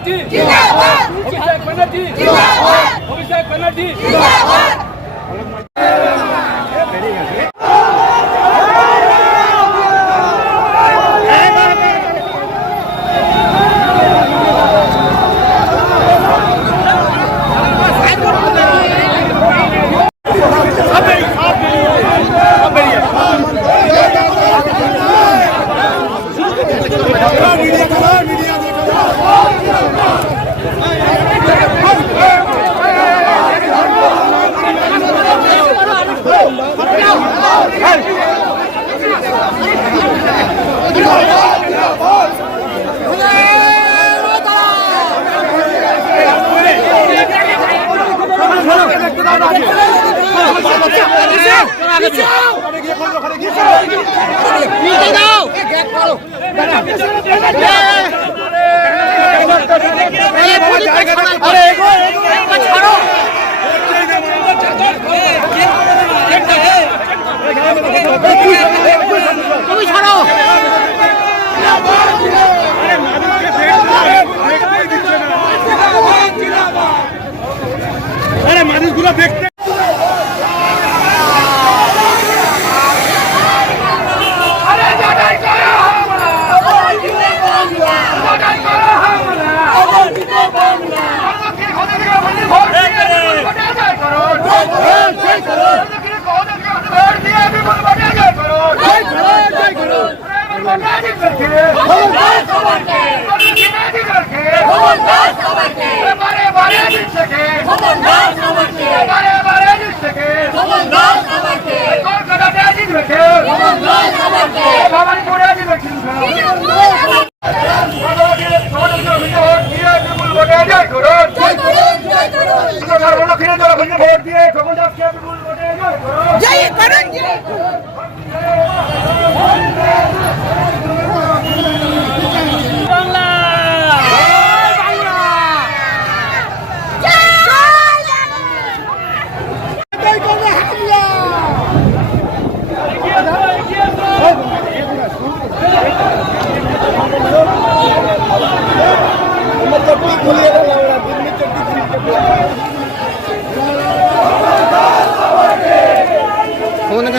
बनर्जी अभिषेक बनर्जी अभिषेक बनर्जी अरे मानुष गुला देखते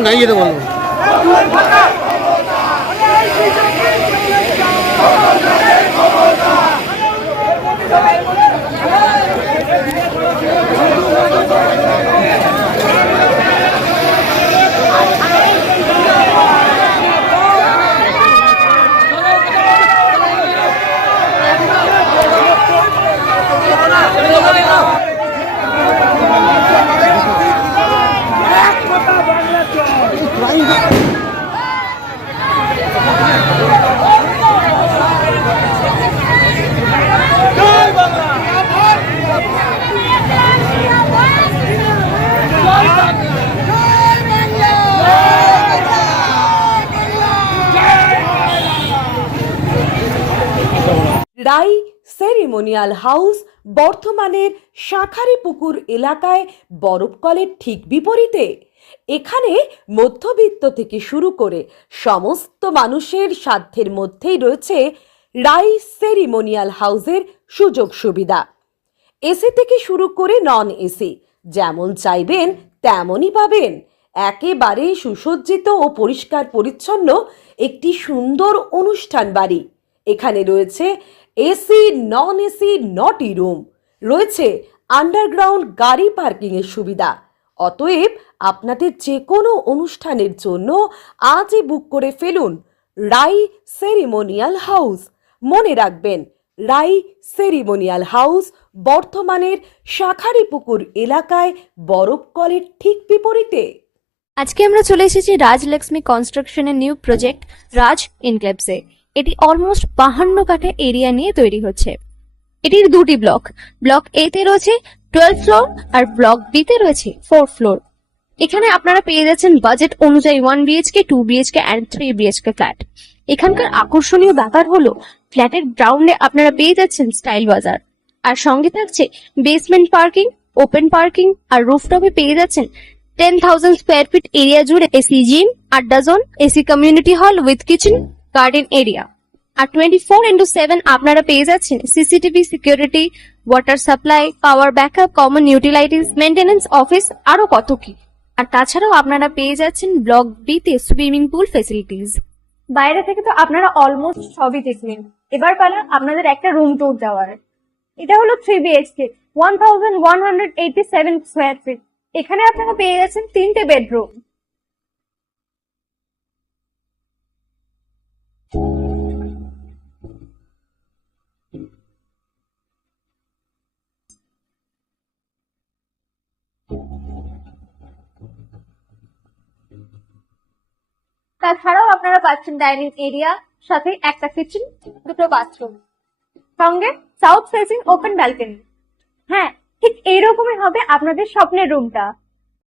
नहीं तो बोलो রাই সেরিমোনিয়াল হাউস বর্ধমানের শাঁখারীপুকুর এলাকায় বরফকলের ঠিক বিপরীতে। এখানে মধ্যবিত্ত থেকে শুরু করে সমস্ত মানুষের সাধ্যের মধ্যেই রয়েছে রাই সেরিমোনিয়াল হাউসের সুযোগ সুবিধা। এসি থেকে শুরু করে নন এসি যেমন চাইবেন তেমনই পাবেন। একেবারে সুসজ্জিত ও পরিষ্কার পরিচ্ছন্ন একটি সুন্দর অনুষ্ঠান বাড়ি। এখানে রয়েছে এসি নন এসি নটি রুম, রয়েছে আন্ডারগ্রাউন্ড গাড়ি পার্কিং এর সুবিধা। অতএব আপনাদের যে কোনো অনুষ্ঠানের জন্য আজই বুক করে ফেলুন রাই সেরিমোনিয়াল হাউস। মনে রাখবেন, রাই সেরিমোনিয়াল হাউস বর্ধমানের শাঁখারীপুকুর এলাকায় বরফকলের ঠিক বিপরীতে। আজকে আমরা চলে এসেছি রাজলক্ষ্মী কনস্ট্রাকশনের নিউ প্রজেক্ট রাজ ইনক্লেভসে। এটি অলমোস্ট 52 কাঠা এরিয়া নিয়ে তৈরি হচ্ছে। এটির দুটি ব্লক, ব্লক এ তে রয়েছে 12 ফ্লোর আর ব্লক বি তে রয়েছে 4 ফ্লোর। এখানে আপনারা পেয়ে যাচ্ছেন বাজেট অনুযায়ী 1 BHK, 2 BHK and 3 BHK flat. এখানকার আকর্ষণীয় ব্যাপার হলো ফ্ল্যাটের গ্রাউন্ডে আপনারা পেয়ে যাচ্ছেন স্টাইল বাজার, আর সঙ্গে থাকছে বেসমেন্ট পার্কিং, ওপেন পার্কিং, আর রুফটপে পেয়ে যাচ্ছেন 10,000 স্কোয়ার ফিট এরিয়া জুড়ে এসি জিম, আড্ডা zone, AC community hall with kitchen, garden area. আর 24/7 আপনারা পেয়ে যাচ্ছেন CCTV security, water supply, power backup, common utilities, maintenance office, আরো কত কি। আর তাছাড়াও আপনারা পেয়ে যাচ্ছেন ব্লক বি তে সুইমিং পুল ফেসিলিটিস। বাইরে থেকে তো আপনারা অলমোস্ট সবই দেখলেন, এবার পালা আপনাদের একটা রুম ট্যুর দেওয়ার। এটা হলো 3 BHK, 1187 স্কোয়ার ফিট। এখানে আপনারা পেয়ে যাচ্ছেন 3টে বেডরুম। তাছাড়াও আপনারা পাচ্ছেন ডাইনিং এরিয়া, সাথে একটা কিচেন, দুটো বাথরুম, সঙ্গে সাউথ ফেসিং ওপেন ব্যালকনি। হ্যাঁ, ঠিক এইরকমই হবে আপনাদের স্বপ্নের রুমটা।